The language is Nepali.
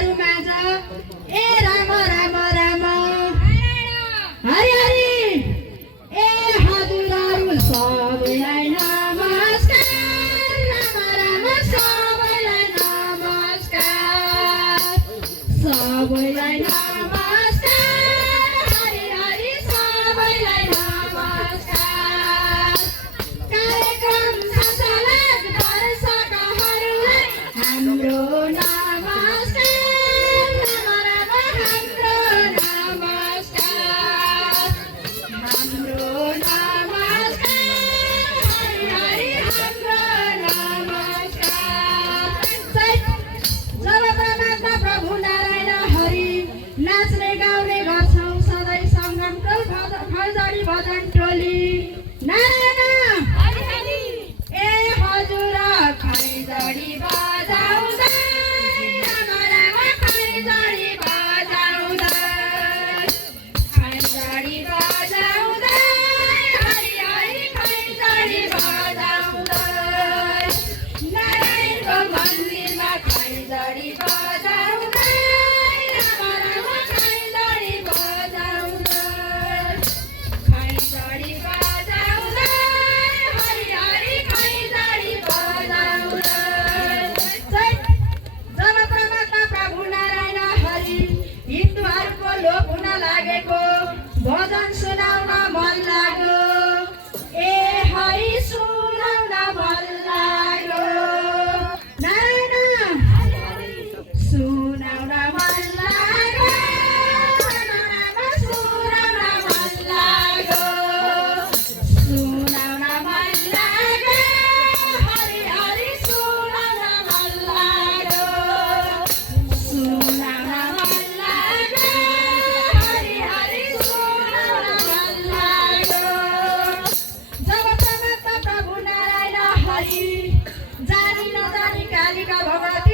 साधुहरू माझ ए राम राम राम हरि हरि ए हजुरहरू सबैलाई नमस्कार राम राम सबैलाई नमस्कार सबैलाई नमस्कार हरि हरि सबैलाई नमस्कार कार्यक्रम सञ्चालक दर्शकहरूलाई हाम्रो नाच्ने गाउने गर्छौं सधैँ सङ्गमको फौजडी भजन टोली नारायण ए हजुर खैजडी बजाउँदै राम खैजडी बजाउँदै खैजडी बजाउँदै हरि हरि खैजडी बजाउँदै नारायणको मन्दिरमा खैजडी बजाउँदै भजन सुनाउन मन लाग्यो ए हरि सुनाउन मन लाग्यो नारायण सुनाउन मन लाग्यो सुनाउन मन लाग्यो सुनाउन मन लाग्यो हरि हरि सुनाउन मन लाग्यो सुनाउन मन लाग्यो हरि हरि जानी नजानी कालिका भगवती